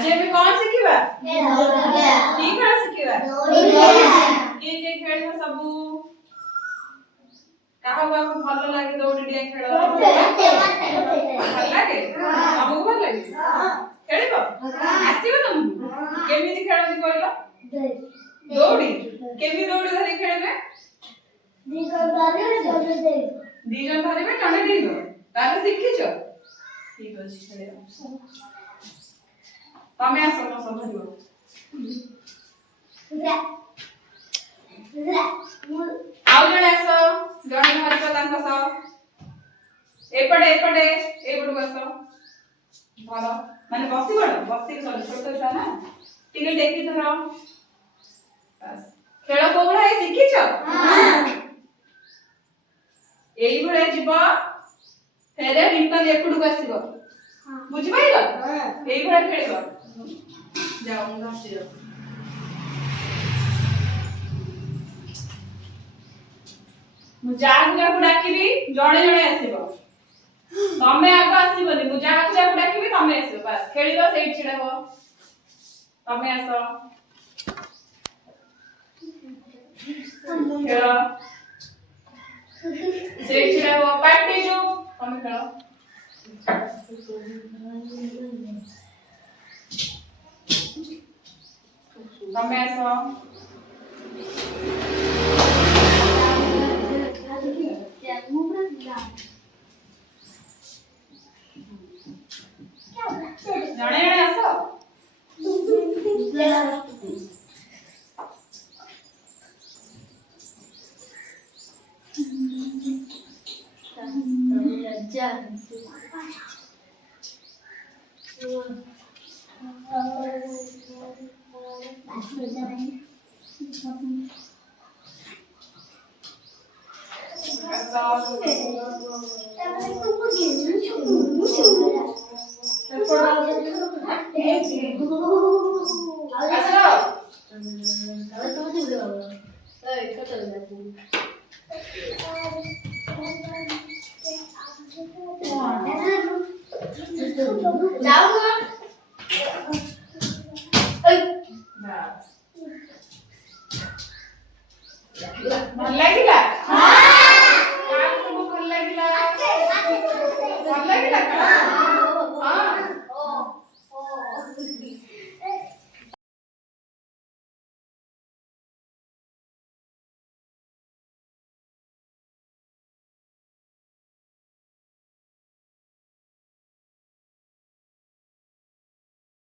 आज हम कौन सीखिबा की खेल सीखिबा के खेल सबू काहा बाबू भलो लागे दौड़ी डिया खेल भल लागे हमहु भल लागे खेलिबो आसीबो तुमको केमिति खेलती कहलो दौड़ी केमि दौड़ी धरि खेलबे दी जन धरिबे जने देइबो ताले शिखिछो ठीक अछि खेलिबो तमे आसो न सब धरिबो आउ जने आसो जने धरिबो तांको स एपटे एपटे एपटु आसो भलो माने बसी बड़ बसी चल छोट छुआ ना टिके देखि धरो बस खेल को भला शिखिछो हां एई भले जीव फेरे रिटर्न एपटु आसीबो हां बुझि पाइलो हां एई भले खेलिबो जाओ मुंडा सियो मु जाग जाग डाकिबी जणे जणे आसीबो तमे आगो आसीबोनी मु जाग जाग डाकिबी तमे आसीबो बस खेलिबो सेइ छिडा हो तमे आसो खेलो सेइ छिडा हो पार्टी जो तमे खेलो तमे आसो जणे जणे आसो जाओ